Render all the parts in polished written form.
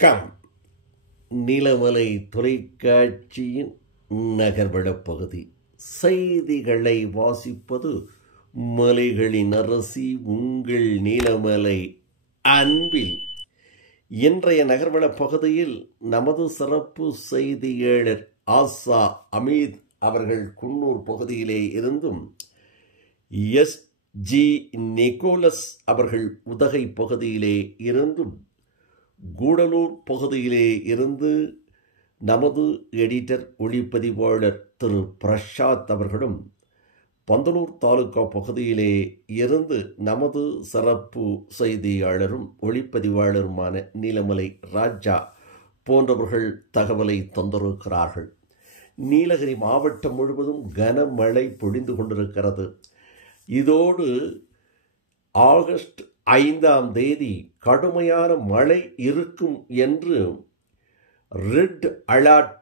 வணக்கம். நிலமலை தொலைக்காட்சியின் நகர்வளப் பகுதி செய்திகளை வாசிப்பது மலைகளின் அரசி உங்கள் நீலமலை அன்பில். இன்றைய நகர்வளப் பகுதியில் நமது சிறப்பு செய்தியாளர் ஆசா அமீத் அவர்கள் குன்னூர் பகுதியிலே இருந்தும், எஸ்.ஜி. நிக்கோலஸ் அவர்கள் உதகை பகுதியிலே இருந்தும், கூடலூர் பகுதியிலே இருந்து நமது எடிட்டர் ஒளிப்பதிவாளர் திரு பிரசாத் அவர்களும், பந்தலூர் தாலுகா பகுதியிலே இருந்து நமது சிறப்பு செய்தியாளரும் ஒளிப்பதிவாளருமான நீலமலை ராஜா போன்றவர்கள் தகவலை தந்திருக்கிறார்கள். நீலகிரி மாவட்டம் முழுவதும் கனமழை பொழிந்து கொண்டிருக்கிறது. இதோடு ஆகஸ்ட் 5ஆம் தேதி கடுமையான மழை இருக்கும் என்று ரெட் அலர்ட்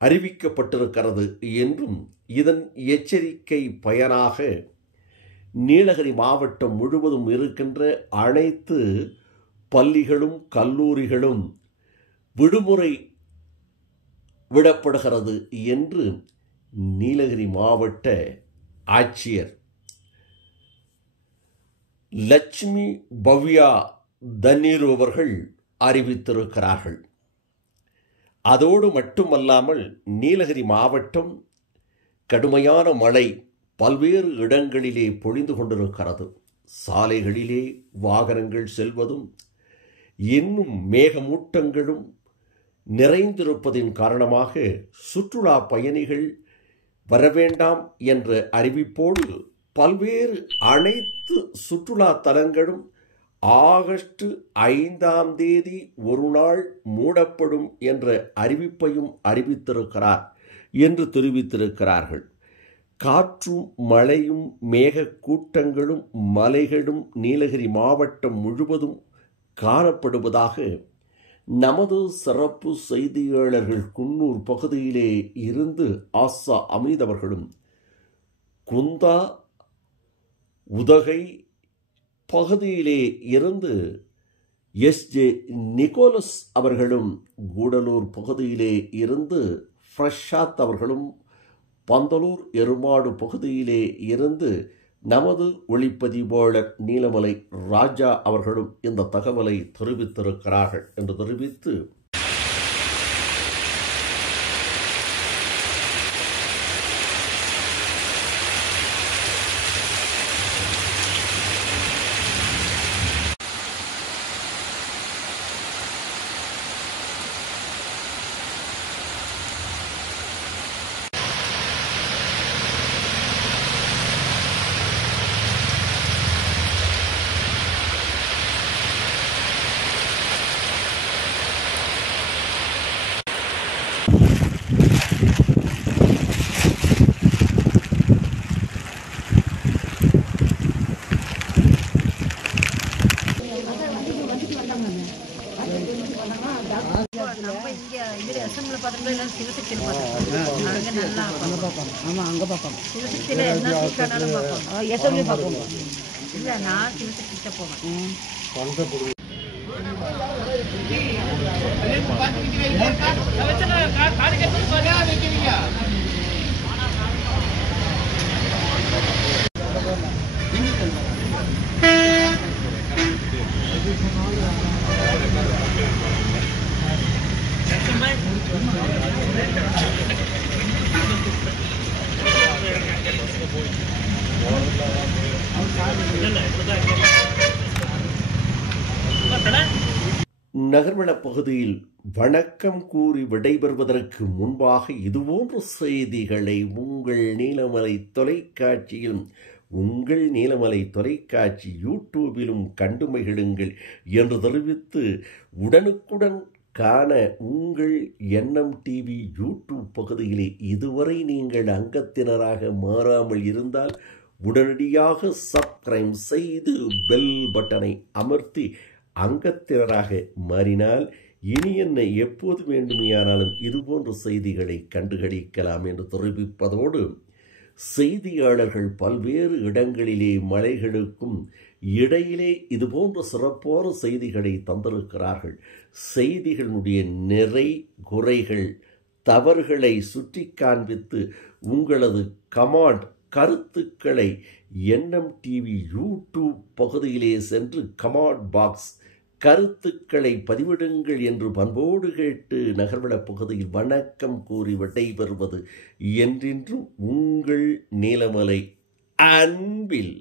அறிவிக்கப்பட்டிருக்கிறது என்றும், இதன் எச்சரிக்கை பயனாக நீலகிரி மாவட்டம் முழுவதும் இருக்கின்ற அனைத்து பள்ளிகளும் கல்லூரிகளும் விடுமுறை விடப்படுகிறது என்று நீலகிரி மாவட்ட ஆட்சியர் லட்சுமி பவ்யா தண்ணீர் அவர்கள் அறிவித்திருக்கிறார்கள். அதோடு மட்டுமல்லாமல் நீலகிரி மாவட்டம் கடுமையான மழை பல்வேறு இடங்களிலே பொழிந்து கொண்டிருக்கிறது. சாலைகளிலே வாகனங்கள் செல்வதும் இன்னும் மேகமூட்டங்களும் நிறைந்திருப்பதின் காரணமாக சுற்றுலா பயணிகள் வரவேண்டாம் என்ற அறிவிப்போடு பல்வேறு அனைத்து சுற்றுலா தலங்களும் ஆகஸ்ட் 5ஆம் தேதி ஒரு நாள் மூடப்படும் என்ற அறிவிப்பையும் அறிவித்திருக்கிறார் என்று தெரிவித்திருக்கிறார்கள். காற்றும் மழையும் மேக கூட்டங்களும் மலைகளும் நீலகிரி மாவட்டம் முழுவதும் காணப்படுவதாக நமது சிறப்பு செய்தியாளர்கள் குன்னூர் பகுதியிலே இருந்து ஆசா அமீத் அவர்களும், குந்தா உதகை பகுதியிலே இருந்து எஸ்.ஜே. நிக்கோலஸ் அவர்களும், கூடலூர் பகுதியிலே இருந்து பிரசாத் அவர்களும், பந்தலூர் எருமாடு பகுதியிலே இருந்து நமது ஒளிப்பதிவாளர் நீலமலை ராஜா அவர்களும் இந்த தகவலை தெரிவித்திருக்கிறார்கள் என்று தெரிவித்து, நம்ம இங்கே இதில் எஸ்எம்ல பார்த்துட்டு எல்லாம் சிவசக்தியில் பார்த்துருக்கோம். அங்கே நல்லா ஆமாம், அங்கே பார்ப்போம். சிவசக்தியில் என்ன சீக்கானாலும் பார்ப்போம். எஸ்எம்ல பார்ப்போம். இல்லை, நான் சிவசக்திட்ட போவேன். நகர்வளப் பகுதியில் வணக்கம் கூறி விடைபெறுவதற்கு முன்பாக இதுபோன்ற செய்திகளை உங்கள் நீலமலை தொலைக்காட்சியிலும், உங்கள் நீலமலை தொலைக்காட்சி யூடியூபிலும் கண்டு மகிழுங்கள் என்று தெரிவித்து, உடனுக்குடன் காண உங்கள் என்எம் டிவி யூடியூப் பகுதியிலே இதுவரை நீங்கள் அங்கத்தினராக மாறாமல் இருந்தால் உடனடியாக சப்ஸ்கிரைப் செய்து பெல் பட்டனை அமர்த்தி அங்கத்தினராக மாறினால் இனி என்ன எப்போது வேண்டுமையானாலும் இதுபோன்ற செய்திகளை கண்டுகளிக்கலாம் என்று தெரிவிப்பதோடு, செய்தியாளர்கள் பல்வேறு இடங்களிலே மலைகளுக்கும் இடையிலே இதுபோன்ற சிறப்பான செய்திகளை தந்திருக்கிறார்கள். செய்திகளுடைய நிறை குறைகள் தவறுகளை சுட்டி காண்பித்து உங்களது கமெண்ட் கருத்துக்களை என்எம் டிவி யூடியூப் பகுதியிலே சென்று கமெண்ட் பாக்ஸ் கருத்துக்களை பதிவிடுங்கள் என்று பண்போடு கேட்டு நகர்வள பகுதியில் வணக்கம் கூறி விடைபெறுவது என்றென்றும் உங்கள் நீலமலை அன்பில்.